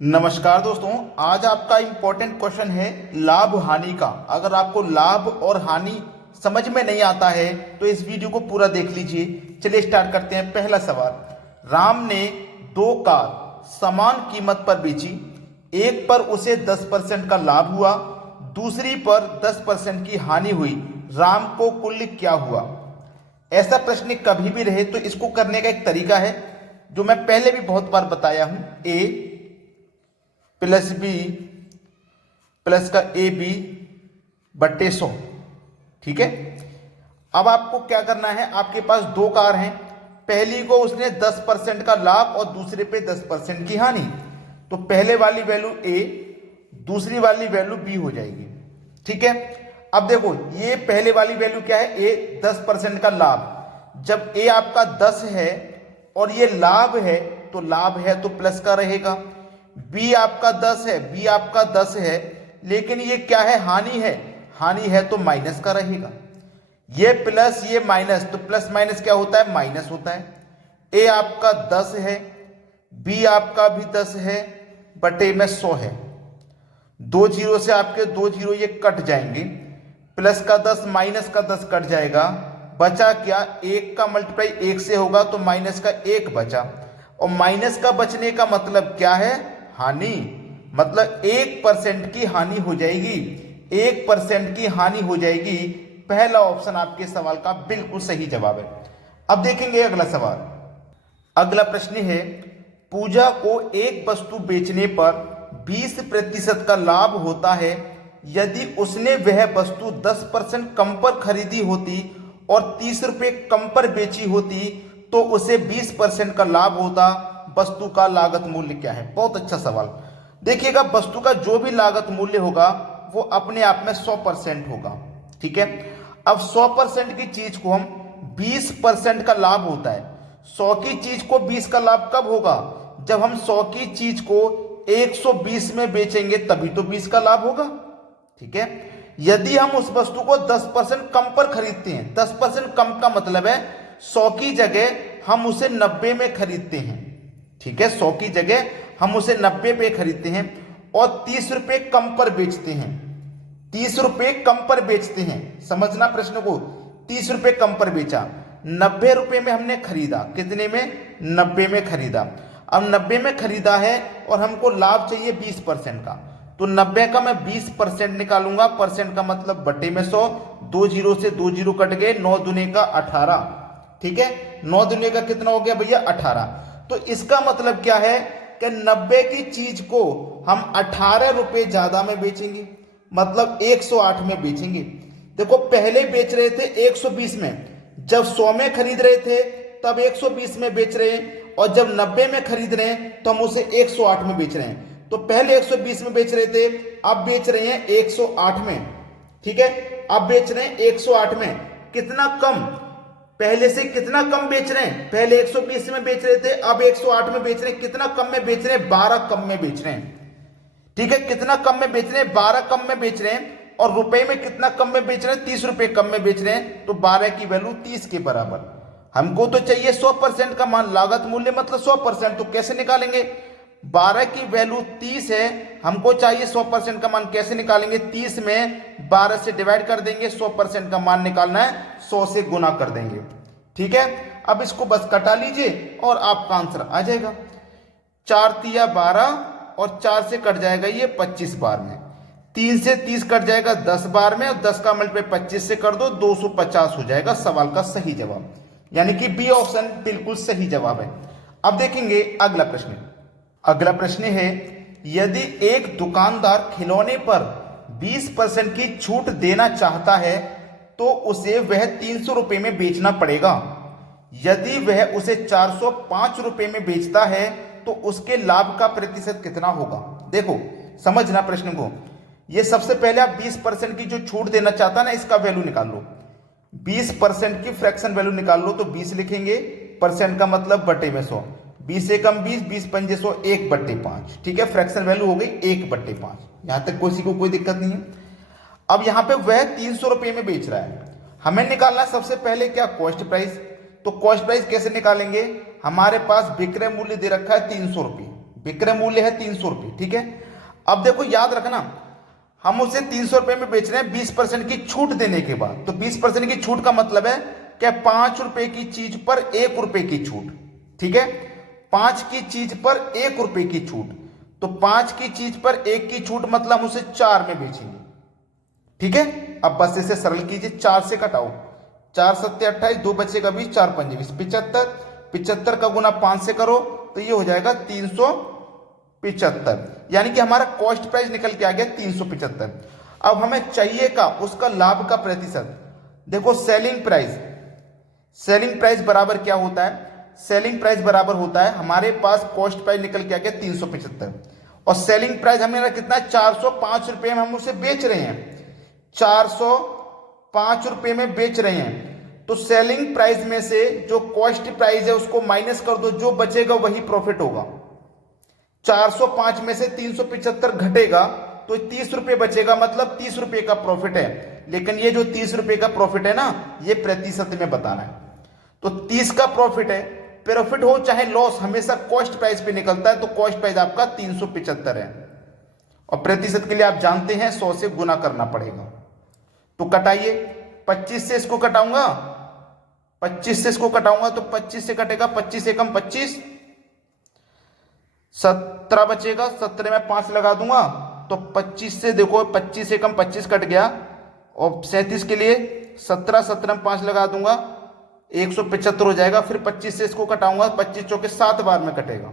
नमस्कार दोस्तों, आज आपका इंपॉर्टेंट क्वेश्चन है लाभ हानि का। अगर आपको लाभ और हानि समझ में नहीं आता है तो इस वीडियो को पूरा देख लीजिए। चलिए स्टार्ट करते हैं। पहला सवाल, राम ने दो कार समान कीमत पर बेची। एक पर उसे 10% का लाभ हुआ, दूसरी पर 10% की हानि हुई। राम को कुल क्या हुआ? ऐसा प्रश्न कभी भी रहे तो इसको करने का एक तरीका है जो मैं पहले भी बहुत बार बताया हूं। ए प्लस बी प्लस का ए बी बट्टे 100। ठीक है। अब आपको क्या करना है, आपके पास दो कार हैं, पहली को उसने 10% का लाभ और दूसरे पे 10% की हानि, तो पहले वाली वैल्यू ए, दूसरी वाली वैल्यू बी हो जाएगी। ठीक है। अब देखो, ये पहले वाली वैल्यू क्या है, ए 10% का लाभ। जब ए आपका 10 है और ये लाभ है तो लाभ है तो प्लस का रहेगा। बी आपका 10 है, बी आपका 10 है, लेकिन ये क्या है, हानि है तो माइनस का रहेगा। ये प्लस ये माइनस, तो प्लस माइनस क्या होता है, माइनस होता है। ए आपका 10 है, बी आपका भी 10 है, बटे में 100 है। दो जीरो से आपके दो जीरो ये कट जाएंगे, प्लस का 10 माइनस का 10 कट जाएगा, बचा क्या, एक का मल्टीप्लाई एक से होगा तो माइनस का एक बचा। और माइनस का बचने का मतलब क्या है, हानि, मतलब 1% की हानि हो जाएगी। 1% की हानि हो जाएगी। पहला ऑप्शन आपके सवाल का बिल्कुल सही जवाब है। अब देखेंगे अगला सवाल। अगला प्रश्न है, पूजा को एक वस्तु बेचने पर 20% का लाभ होता है। यदि उसने वह वस्तु 10% कम पर खरीदी होती और 30 रुपये कम पर बेची होती तो उसे 20% का लाभ होता। वस्तु का लागत मूल्य क्या है? बहुत अच्छा सवाल। देखिएगा, वस्तु का जो भी लागत मूल्य होगा वो अपने आप में 100% होगा। ठीक है। अब 100% की चीज को हम 20% का लाभ होता है। 100 की चीज को 20 का लाभ कब होगा, जब हम 100 की चीज को 120 में बेचेंगे तभी तो 20 का लाभ होगा। ठीक है। यदि हम उस वस्तु को 10% कम पर खरीदते हैं, 10% कम का मतलब है 100 की जगह हम उसे 90 में खरीदते हैं। ठीक है, 100 की जगह हम उसे 90 पे खरीदते हैं और 30 रुपये कम पर बेचते हैं। 30 रुपये कम पर बेचते हैं, समझना प्रश्न को। 30 रुपये कम पर बेचा, 90 रुपये में हमने खरीदा। कितने में, 90 में खरीदा। अब 90 में खरीदा है और हमको लाभ चाहिए 20% का, तो 90 का मैं 20% निकालूंगा। परसेंट का मतलब बटे में 100, दो जीरो से दो जीरो कट गए, 9 दूने का 18। ठीक है, 9 दूने का कितना हो गया भैया, 18। तो इसका मतलब क्या है कि 90 की चीज को हम 18 रुपए ज्यादा में बेचेंगे, मतलब 108 में बेचेंगे। देखो, पहले बेच रहे थे 120 में, जब 100 में खरीद रहे थे तब 120 में बेच रहे हैं, और जब 90 में खरीद रहे हैं तो हम उसे 108 में बेच रहे हैं। तो पहले 120 में बेच रहे थे, अब बेच रहे हैं 108 में। ठीक है, अब बेच रहे हैं 108 में। कितना कम, पहले से कितना कम बेच रहे हैं, पहले 120 में बेच रहे थे, अब 108 में बेच रहे हैं। कितना कम में बेच रहे हैं, 12 कम में बेच रहे हैं। ठीक है, कितना कम में बेच रहे हैं, 12 कम में बेच रहे हैं। और रुपए में कितना कम में बेच रहे हैं, 30 रुपए कम में बेच रहे हैं। तो 12 की वैल्यू 30 के बराबर। हमको तो चाहिए 100% का मान, लागत मूल्य मतलब 100%, तो कैसे निकालेंगे, 12 की वैल्यू 30 है, हमको चाहिए 100% का मान, कैसे निकालेंगे, 30 में 12 से डिवाइड कर देंगे, 100% का मान निकालना है, 100 से गुना कर देंगे। ठीक है। अब इसको बस कटा लीजिए और आपका आंसर आ जाएगा। 4 तिया 12 और 4 से कट जाएगा ये 25 बार में, 3 से 30 कट जाएगा 10 बार में, और 10 का मल्टीप्लाई 25 से कर दो, 250 हो जाएगा सवाल का सही जवाब। यानी कि बी ऑप्शन बिल्कुल सही जवाब है। अब देखेंगे अगला प्रश्न। अगला प्रश्न है, यदि एक दुकानदार खिलौने पर 20% की छूट देना चाहता है तो उसे वह 300 रुपये में बेचना पड़ेगा। यदि वह उसे 405 रुपये में बेचता है तो उसके लाभ का प्रतिशत कितना होगा? देखो, समझना प्रश्न को। यह सबसे पहले आप 20% की जो छूट देना चाहता है ना, इसका वैल्यू निकाल लो। 20% की फ्रैक्शन वैल्यू निकाल लो, तो 20 लिखेंगे, परसेंट का मतलब बटे में 100, 20 से कम 20, 20 पंजे 100, 1/5। ठीक है, फ्रैक्शन वैल्यू हो गई 1/5। यहां तक किसी को कोई दिक्कत नहीं है। अब यहां पे वह 300 रुपये में बेच रहा है, हमें निकालना सबसे पहले क्या, कॉस्ट प्राइस। तो कॉस्ट प्राइस कैसे निकालेंगे, हमारे पास विक्रय मूल्य दे रखा है 300 रुपये, विक्रय मूल्य है 300 रुपये, ठीक है। अब देखो याद रखना, हम उसे 300 रुपये में बेच रहे हैं 20% की छूट देने के बाद। तो 20% की छूट का मतलब है कि 5 रुपए की चीज पर 1 रुपए की छूट, ठीक है। 5 की चीज पर 1 रुपए की छूट, तो 5 की चीज पर 1 की छूट मतलब हम उसे 4 में बेचेंगे, ठीक है। अब बस इसे सरल कीजिए, 4 से कटाओ, 4 सत्ते 28, 2 बचेगा 20, 4 पंजे 20, 75। 75 का गुना 5 से करो तो ये हो जाएगा 375, यानी कि हमारा कॉस्ट प्राइस निकल के आ गया 375। अब हमें चाहिए का उसका लाभ का प्रतिशत। देखो सेलिंग प्राइस बराबर क्या होता है, सेलिंग प्राइस बराबर होता है, हमारे पास कॉस्ट प्राइस निकल के आ गया 375 और सेलिंग प्राइस हमें कितना है 405 रुपये में हम उसे बेच रहे हैं, 405 रुपये में बेच रहे हैं। तो सेलिंग प्राइस में से जो कॉस्ट प्राइस है उसको माइनस कर दो, जो बचेगा वही प्रॉफिट होगा। 405 में से 375 घटेगा तो 30 रुपये बचेगा, मतलब 30 रुपये का प्रॉफिट है। लेकिन ये जो 30 रुपये का प्रॉफिट है ना, ये प्रतिशत में बताना है। तो 30 का प्रॉफिट है, प्रॉफिट हो चाहे लॉस हमेशा कॉस्ट प्राइस पे निकलता है, तो कॉस्ट प्राइस आपका 375 है और प्रतिशत के लिए आप जानते हैं 100 से गुना करना पड़ेगा। तो कटाइए, 25 से इसको कटाऊंगा, 25 से इसको कटाऊंगा तो 25 से कटेगा, 25 से कम 25, 17 बचेगा, 17 में 5 लगा दूंगा तो 25 से देखो 25 से कम 25 कट गया और 37 के लिए 17, 17 में 5 लगा दूंगा 175 हो जाएगा। फिर 25 से इसको कटाऊंगा, 25 चौके 7 बार में कटेगा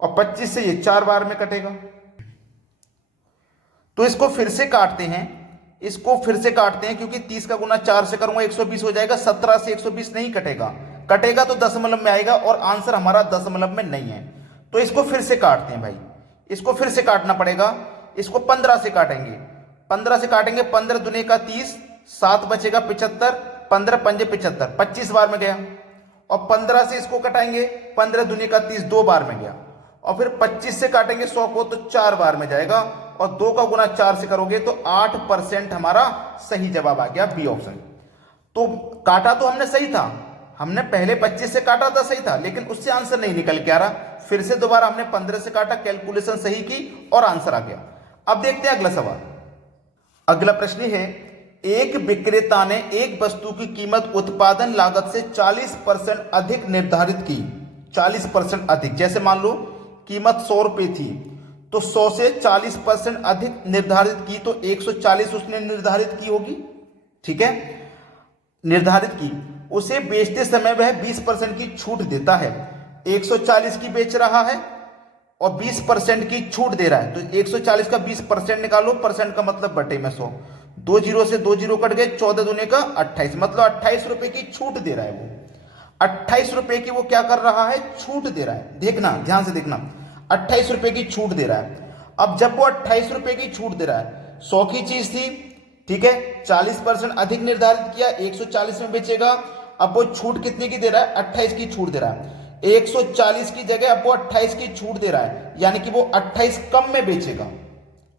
और 25 से ये 4 बार में कटेगा। तो इसको फिर से काटते हैं, क्योंकि 30 का गुना 4 से करूंगा 120 हो जाएगा। 17 से 120 नहीं कटेगा तो दशमलव में आएगा और आंसर हमारा दशमलव में नहीं है। तो इसको फिर से काटते हैं भाई, इसको फिर से काटना पड़ेगा। इसको 15 से काटेंगे, 15 दुने का 30, 7 बचेगा 75, 15 पंजे 75, 25 बार में गया। और 15 से इसको कटाएंगे, 15 दुने का 30, 2 बार में गया। और फिर 25 से काटेंगे 100 को तो 4 बार में जाएगा और 2 का गुना 4 से करोगे तो 8% हमारा सही जवाब आ गया, बी ऑप्शन। तो काटा तो हमने सही था, हमने पहले 25 से काटा था, सही था, लेकिन उससे आंसर नहीं निकल के आ रहा। फिर से दोबारा हमने 15 से काटा, कैलकुलेशन सही की और आंसर आ गया। अब देखते हैं अगला सवाल। अगला प्रश्न है, एक विक्रेता ने एक वस्तु की कीमत उत्पादन लागत से 40% अधिक निर्धारित की, 40% अधिक। जैसे मान लो कीमत 100 रुपये थी तो 100 से 40% अधिक निर्धारित की तो 140 उसने निर्धारित की होगी, ठीक है, निर्धारित की। उसे बेचते समय वह 20% की छूट देता है, 140 की बेच रहा है और 20% की छूट दे रहा है। तो 140 का 20% निकालो, परसेंट का मतलब बटे में 100, 2 जीरो से 2 जीरो कट गए, 14 दूने का 28, मतलब 28 रुपए की छूट दे रहा है वो। 28 रुपए की वो क्या कर रहा है, छूट दे रहा है। देखना, ध्यान से देखना, 28 रुपए की छूट दे रहा है। अब जब वो 28 रुपए की छूट दे रहा है, 100 की चीज थी, ठीक है, 40% अधिक निर्धारित किया, 140 में बेचेगा। अब वो छूट कितने की दे रहा है, 28 की छूट दे रहा है। 140 की जगह अब वो 28 की छूट दे रहा है, यानी कि वो 28 कम में बेचेगा।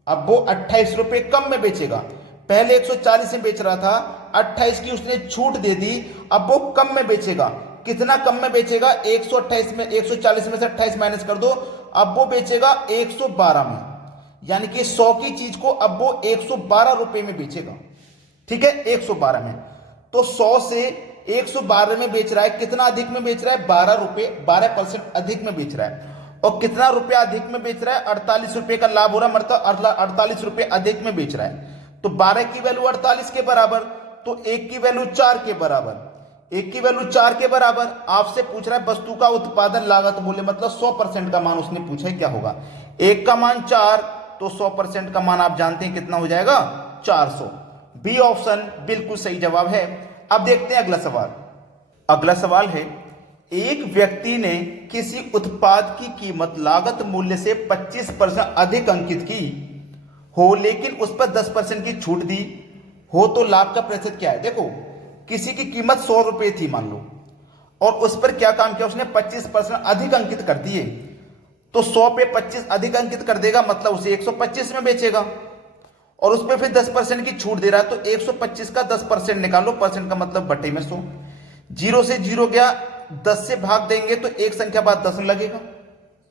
अब वो 28 रुपए कम में बेचेगा, पहले 140 में बेच रहा था, 28 की उसने छूट दे दी, अब वो कम में बेचेगा। कितना कम में बेचेगा, 128 में, 140 में से 28 माइनस कर दो, अब वो बेचेगा 112 में, यानी कि 100 की चीज को अब वो 112 रुपए में बेचेगा, ठीक है, 112 में। तो 100 से 112 में बेच रहा है, कितना अधिक में बेच रहा है, 12 रुपए, 12% अधिक में बेच रहा है। और कितना रुपया अधिक में बेच रहा है, 48 रुपए का लाभ हो रहा है, मतलब 48 रुपए अधिक में बेच रहा है। तो 12 की वैल्यू 48 के बराबर, तो 1 की वैल्यू 4 के बराबर, 1 की वैल्यू 4 के बराबर। आपसे पूछ रहा है वस्तु का उत्पादन लागत मूल्य, मतलब 100% का मान उसने पूछा है, क्या होगा। 1 का मान 4, तो 100% का मान आप जानते हैं कितना हो जाएगा, 400। बी ऑप्शन बिल्कुल सही जवाब है। अब देखते हैं अगला सवाल। अगला सवाल है, एक व्यक्ति ने किसी उत्पाद की कीमत लागत मूल्य से 25% अधिक अंकित की हो, लेकिन उस पर 10% की छूट दी हो, तो लाभ का प्रतिशत क्या है। देखो, किसी की कीमत 100 रुपए थी मान लो, और उस पर क्या काम किया उसने, 25% अधिक अंकित कर दिए। तो 100 पे 25 अधिक अंकित कर देगा, मतलब उसे 125 में बेचेगा, और उस पर फिर 10% की छूट दे रहा है। तो 125 का 10% निकालो, परसेंट का मतलब बटे में 100, 0 से 0 गया, 10 से भाग देंगे तो एक संख्या बाद 10 लगेगा,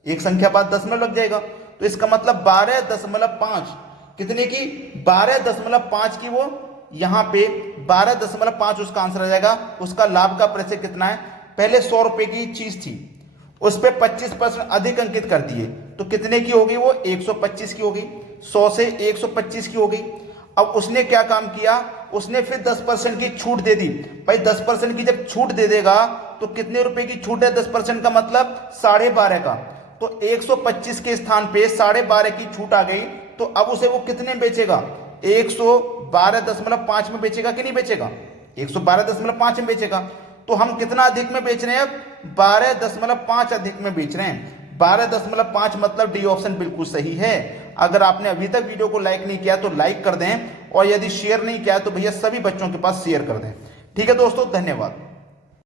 एक संख्या बाद दशमलव लग जाएगा, तो इसका मतलब 12.5 कितने की 12.5 की वो यहां पे 12.5 उसका आंसर आ जाएगा। उसका लाभ का प्रतिशत कितना है, पहले 100 रुपए की चीज थी उस पर 25% अधिक अंकित कर दिए, तो कितने की होगी वो 125 की होगी, 100 से 125 की होगी। अब उसने क्या काम किया, उसने फिर 10% की छूट दे दी। भाई 10% की जब छूट दे देगा तो कितने रुपए की छूट है, 10% का मतलब 12.5 का, तो 125 के स्थान पे 12.5 की छूट आ गई। तो अब उसे वो कितने बेचेगा, 112.5 में बेचेगा कि नहीं बेचेगा, 112.5 में बेचेगा। तो हम कितना अधिक में बेच रहे हैं, अब 12.5 अधिक में बेच रहे हैं। 12.5 मतलब डी ऑप्शन बिल्कुल सही है। अगर आपने अभी तक वीडियो को लाइक नहीं किया तो लाइक कर दें, और यदि शेयर नहीं किया तो भैया सभी बच्चों के पास शेयर कर दें। ठीक है दोस्तों, धन्यवाद।